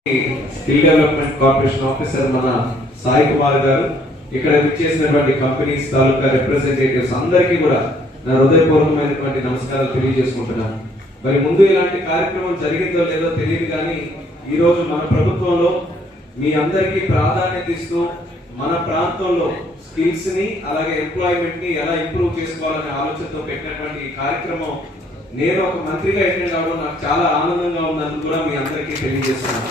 Skill development corporation officer మన సాయి కుమార్ గారు, ఇక్కడ విచ్చేసినటువంటి కంపెనీస్ తాలూకా రిప్రజెంటేటివ్స్ అందరికీ కూడా నా హృదయపూర్వకమైనటువంటి నమస్కారాలు తెలియజేసుకుంటున్నాను. మరి ముందు ఇలాంటి కార్యక్రమం జరిగిందో లేదో తెలియదు, కానీ ఈ రోజు మన ప్రభుత్వంలో మీ అందరికీ ప్రాధాన్యత ఇస్తూ మన ప్రాంతంలో స్కిల్స్ ని అలాగే ఎంప్లాయ్మెంట్ ని ఎలా ఇంప్రూవ్ చేసుకోవాలనే ఆలోచనతో పెట్టినటువంటి ఈ కార్యక్రమం నేను ఒక మంత్రిగా అటెండ్ అవడం నాకు చాలా ఆనందంగా ఉందని కూడా మీ అందరికీ తెలియజేస్తున్నాను.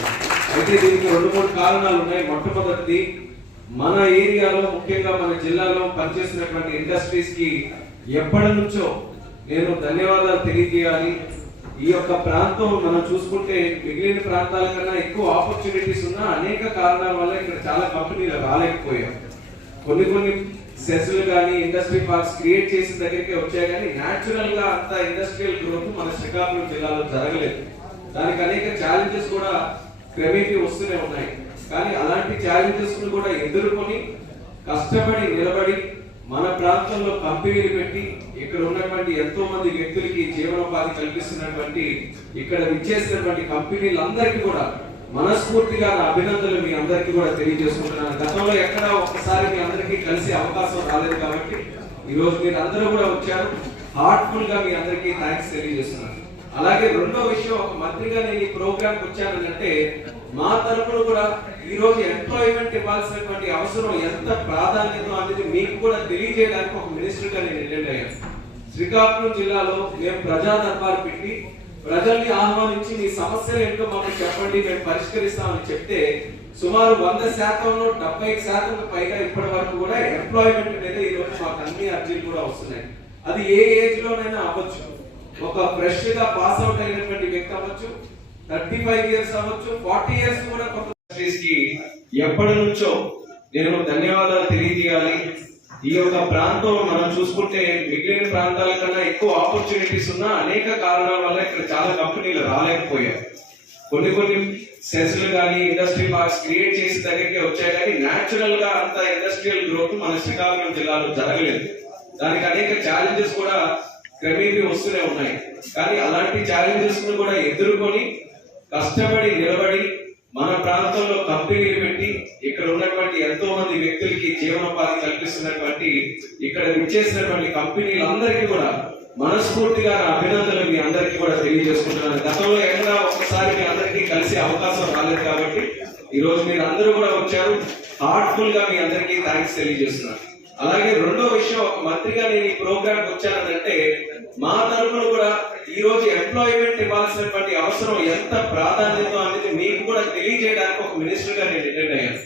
అయితే దీనికి 2-3 కారణాలు ఉన్నాయి. మొట్టమొదటిది, మన ఏరియాలో ముఖ్యంగా మన జిల్లాలో పనిచేస్తున్నటువంటి ఇండస్ట్రీస్ కి ఎప్పటి నుంచో నేను ధన్యవాదాలు తెలియజేయాలి. ఈ యొక్క ప్రాంతం మనం చూసుకుంటే మిగిలిన ప్రాంతాల కన్నా ఎక్కువ ఆపర్చునిటీస్ ఉన్న అనేక కారణాల వల్ల ఇక్కడ చాలా కంపెనీలు రాలేకపోయాయి. కొన్ని సెస్లు కానీ ఇండస్ట్రీ పార్క్స్ క్రియేట్ చేసిన దగ్గరికి వచ్చాయి, కానీ న్యాచురల్ గా అంత ఇండస్ట్రియల్ గ్రోత్ మన శ్రీకాకుళం జిల్లాలో జరగలేదు. దానికి అనేక ఛాలెంజెస్ కూడా క్రమేపీ వస్తూనే ఉన్నాయి. కానీ అలాంటి ఛాలెంజెస్ ను కూడా ఎదుర్కొని కష్టపడి నిలబడి మన ప్రాంతంలో కంపెనీలు పెట్టి ఇక్కడ ఉన్నటువంటి ఎంతో మంది వ్యక్తులకి జీవనోపాధి కల్పిస్తున్నటువంటి ఇక్కడ విచ్చేసినటువంటి కంపెనీలందరికీ కూడా మనస్ఫూర్తిగా నా అభినందనలు మీ అందరికీ కూడా తెలియజేసుకుంటున్నాను. గతంలో ఎక్కడ ఒక్కసారి మీ అందరికీ కలిసే అవకాశం రాలేదు, కాబట్టి ఈ రోజు మీరు అందరూ కూడా వచ్చారు. హార్ట్ఫుల్ గా మీ అందరికీ థ్యాంక్స్ తెలియజేస్తున్నాను. అలాగే రెండో విషయం, ఒక మంత్రిగా నేను ఈ ప్రోగ్రామ్ వచ్చానంటే మా తరపున కూడా ఈ రోజు ఎంప్లాయ్మెంట్ ఇవ్వాల్సినటువంటి అవసరం ఎంత ప్రాధాన్యత అనేది మీకు కూడా తెలియజేయడానికి ఒక మినిస్టర్ గా నేను అటెండ్ అయ్యాను. శ్రీకాకుళం జిల్లాలో మేము ప్రజా దర్బారు పెట్టి ప్రజల్ని ఆహ్వానించి మీ సమస్యలు ఏంటో మాకు చెప్పండి, మేము పరిష్కరిస్తామని చెప్తే సుమారు 100%లో 70% పైగా ఇప్పటి వరకు కూడా ఎంప్లాయ్మెంట్ మీద ఈ రోజు మాకు అన్ని అర్జీలు కూడా వస్తున్నాయి. అది ఏ ఏజ్ లోనైనా అవ్వచ్చు. ఒక ఫ్రెష్ గా పాస్ అవుట్ అయినటువంటి వ్యక్తి అవ్వచ్చు, 35 ఇయర్స్ అవ్వచ్చు, 40 ఇయర్స్ కూడా కొంత ఇండస్ట్రీస్ కి ఎప్పటి నుంచో నేను ధన్యవాదాలు తెలియజేయాలి. ఈ యొక్క ప్రాంతం మనం చూసుకుంటే మిగిలిన ప్రాంతాల కన్నా ఎక్కువ ఆపర్చునిటీస్ ఉన్న అనేక కారణాల వల్ల ఇక్కడ చాలా కంపెనీలు రాలేకపోయాయి. కొన్ని సెస్లు కానీ ఇండస్ట్రీ పార్క్స్ క్రియేట్ చేసిన దగ్గరికి వచ్చాయి, కానీ న్యాచురల్ గా అంత ఇండస్ట్రియల్ గ్రోత్ మన శ్రీకాకుళం జిల్లాలో జరగలేదు. దానికి అనేక ఛాలెంజెస్ కూడా క్రమేపీ వస్తూనే ఉన్నాయి. కానీ అలాంటి ఛాలెంజెస్ ను కూడా ఎదుర్కొని కష్టపడి నిలబడి మన ప్రాంతంలో కంపెనీలు పెట్టి ఇక్కడ ఉన్నటువంటి ఎంతో మంది వ్యక్తులకి జీవనోపాధి కల్పిస్తున్నటువంటి ఇక్కడ విచ్చేసినటువంటి కంపెనీలందరికీ కూడా మనస్ఫూర్తిగా అభినందనలు మీ అందరికీ కూడా తెలియజేసుకుంటున్నాను. గతంలో ఎక్కడ ఒక్కసారి మీ అందరికీ కలిసే అవకాశం రాలేదు, కాబట్టి ఈ రోజు మీరు అందరూ కూడా వచ్చారు. హార్ట్ఫుల్ గా మీ అందరికీ థ్యాంక్స్ తెలియజేస్తున్నాను. అలాగే రెండో విషయం, ఒక మంత్రిగా నేను ఈ ప్రోగ్రామ్ వచ్చానంటే మా తరఫున కూడా ఈ రోజు ఎంప్లాయ్మెంట్ ఇవ్వాల్సినటువంటి అవసరం ఎంత ప్రాధాన్యత అనేది మీకు కూడా తెలియజేయడానికి ఒక మినిస్టర్ గా నేను అటెండ్ అయ్యాను.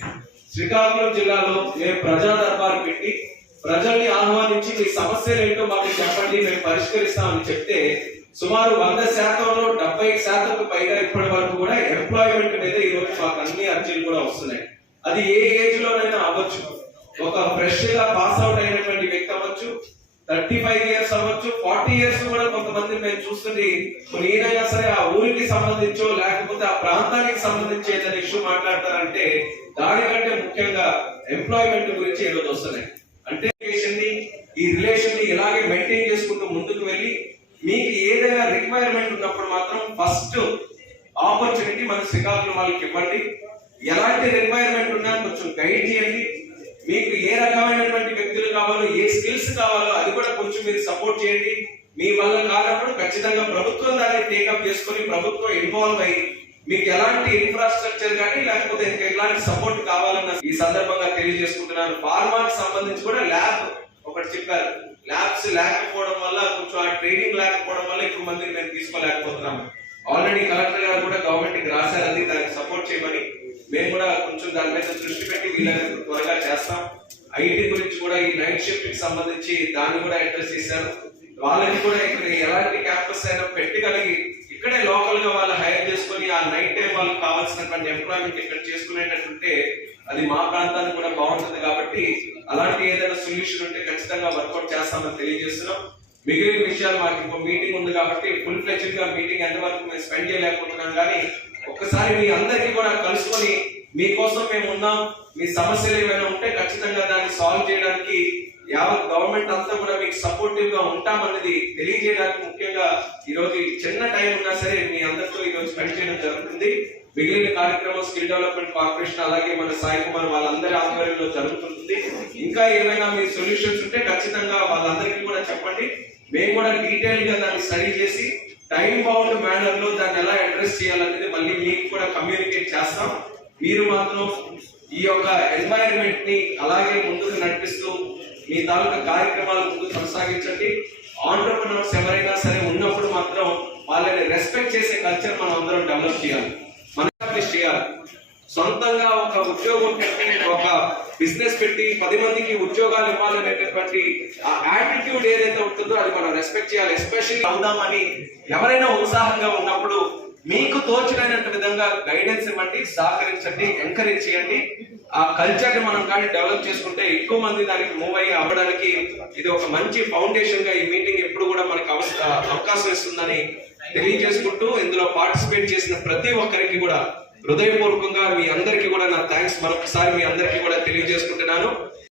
శ్రీకాకుళం జిల్లాలో మేము ప్రజా దర్బారు పెట్టి ప్రజల్ని ఆహ్వానించి మీ సమస్యలు ఏంటో మాకు చెప్పండి, మేము పరిష్కరిస్తామని చెప్తే సుమారు 100%లో 70% పైగా ఇప్పటి వరకు కూడా ఎంప్లాయ్మెంట్ మీద ఈ రోజు మాకు అన్ని అర్జీలు కూడా వస్తున్నాయి. అది ఏ ఏజ్ లోనైనా అవ్వచ్చు. ఒక ఫ్రెష్ గా పాస్ అవుట్ అయినటువంటి వ్యక్తి అవ్వచ్చు, 35 ఇయర్స్ అవ్వచ్చు, 40 ఇయర్స్ కూడా కొంతమంది మేము చూస్తుంది. ఏదైనా సరే ఆ ఊరికి సంబంధించో లేకపోతే ఆ ప్రాంతానికి సంబంధించి ఏదైనా ఇష్యూ మాట్లాడతారంటే దానికంటే ముఖ్యంగా ఎంప్లాయ్మెంట్ గురించి ఈరోజు వస్తున్నాయి. అంటే ఈ రిలేషన్ ని ఇలాగే మెయింటైన్ చేసుకుంటూ ముందుకు వెళ్ళి మీకు ఏదైనా రిక్వైర్మెంట్ ఉన్నప్పుడు మాత్రం ఫస్ట్ ఆపర్చునిటీ మన శ్రీకాకుళం వాళ్ళకి ఇవ్వండి. ఎలాంటి రిక్వైర్మెంట్ ఉన్నా కొంచెం గైడ్ చేయండి. మీకు ఏ రకమైనటువంటి వ్యక్తులు కావాలో, ఏ స్కిల్స్ కావాలో అది కూడా కొంచెం మీరు సపోర్ట్ చేయండి. మీ వల్ల కానప్పుడు ఖచ్చితంగా ప్రభుత్వం దాన్ని టేకప్ చేసుకుని ప్రభుత్వం ఇన్వాల్వ్ అయ్యి మీకు ఎలాంటి ఇన్ఫ్రాస్ట్రక్చర్ కానీ లేకపోతే ఇంకా ఎలాంటి సపోర్ట్ కావాలన్న ఈ సందర్భంగా తెలియజేసుకుంటున్నాను. ఫార్మాకి సంబంధించి కూడా ల్యాబ్ ఒకటి చెప్పారు. ల్యాబ్స్ లేకపోవడం వల్ల కొంచెం ఆ ట్రైనింగ్ లేకపోవడం వల్ల ఎక్కువ మందిని మేము తీసుకోలేకపోతున్నాము. ఆల్రెడీ కలెక్టర్ గారు కూడా గవర్నమెంట్ కి రాశారు, అది దానికి సపోర్ట్ చేయమని. మేము కూడా కొంచెం దాని మీద దృష్టి పెట్టి వీళ్ళని త్వరగా చేస్తాం. ఐటీ గురించి కూడా ఈ నైట్ షిఫ్ట్ కి సంబంధించి దాన్ని కూడా అడ్రస్ చేశారు. వాళ్ళని కూడా ఇక్కడ ఎలాంటి క్యాంపస్ అయినా పెట్టగలిగి ఇక్కడే లోకల్ గా వాళ్ళు హైర్ చేసుకుని ఆ నైట్ టైం వాళ్ళకి కావాల్సినటువంటి ఎంప్లాయ్మెంట్ ఇక్కడ చేసుకునేటట్టుంటే అది మా ప్రాంతానికి కూడా బాగుంటుంది. కాబట్టి అలాంటి ఏదైనా సొల్యూషన్ ఉంటే ఖచ్చితంగా వర్కౌట్ చేస్తామని తెలియజేస్తున్నాం. మిగిలిన విషయాలు మాకు ఇంకో మీటింగ్ ఉంది, కాబట్టి ఫుల్ ఫ్లెడ్జ్డ్ గా మీటింగ్ ఎంతవరకు మేము స్పెండ్ చేయలేకపోతున్నాం. కానీ ఒక్కసారి మీ అందరికీ కూడా కలుసుకొని మీకోసం మేము ఉన్నాం, మీ సమస్యలు ఏమైనా ఉంటే ఖచ్చితంగా దాన్ని సాల్వ్ చేయడానికి యావత్ గవర్నమెంట్ అంతా కూడా మీకు సపోర్టివ్ గా ఉంటామన్నది తెలియజేయడానికి ముఖ్యంగా ఈ రోజు చిన్న టైం ఉన్నా సరే మీ అందరితో ఈ రోజు స్పెండ్ చేయడం జరుగుతుంది. మిగిలిన కార్యక్రమం స్కిల్ డెవలప్మెంట్ కార్పొరేషన్ అలాగే మన సాయి కుమార్ వాళ్ళందరి ఆధ్వర్యంలో జరుగుతుంది. ఇంకా ఏమైనా మీ సొల్యూషన్స్ ఉంటే ఖచ్చితంగా వాళ్ళందరికీ కూడా చెప్పండి. మేము కూడా డీటెయిల్ గా దాన్ని స్టడీ చేసి టైం బౌండ్ మేనర్ లో దాన్ని ఎలా అడ్రస్ చేయాలనేది మళ్ళీ మీకు కూడా కమ్యూనికేట్ చేస్తాం. మీరు మాత్రం ఈ యొక్క ఎన్వైరన్మెంట్ ని అలాగే ముందుకు నడిపిస్తూ మీ తాలూకా కార్యక్రమాలు ముందుకు కొనసాగించండి. ఆంటర్ప్రినర్స్ ఎవరైనా సరే ఉన్నప్పుడు మాత్రం వాళ్ళని రెస్పెక్ట్ చేసే కల్చర్ మనం అందరం డెవలప్ చేయాలి, మనం చేయాలి. సొంతంగా ఒక ఉద్యోగం పెట్టి ఒక బిజినెస్ పెట్టి 10 మందికి ఉద్యోగాలు ఇవ్వాలనేటటువంటి ఆ యాటిట్యూడ్ ఏదైతే ఉంటుందో అది మనం రెస్పెక్ట్ చేయాలి. ఎస్పెషల్లీ అవుదామని ఎవరైనా ఉత్సాహంగా ఉన్నప్పుడు మీకు తోచినటువంటి విధంగా గైడెన్స్ ఇవ్వండి, సహకరించండి, ఎంకరేజ్ చేయండి. ఆ కల్చర్ ని మనం కానీ డెవలప్ చేసుకుంటే ఎక్కువ మంది దానికి మూవ్ అయ్యి అవ్వడానికి ఇది ఒక మంచి ఫౌండేషన్ గా ఈ మీటింగ్ ఎప్పుడు కూడా మనకు అవకాశం ఇస్తుందని తెలియజేసుకుంటూ ఇందులో పార్టిసిపేట్ చేసిన ప్రతి ఒక్కరికి కూడా హృదయపూర్వకంగా మీ అందరికీ కూడా నా థ్యాంక్స్ మరొకసారి మీ అందరికీ కూడా తెలియజేసుకుంటున్నాను.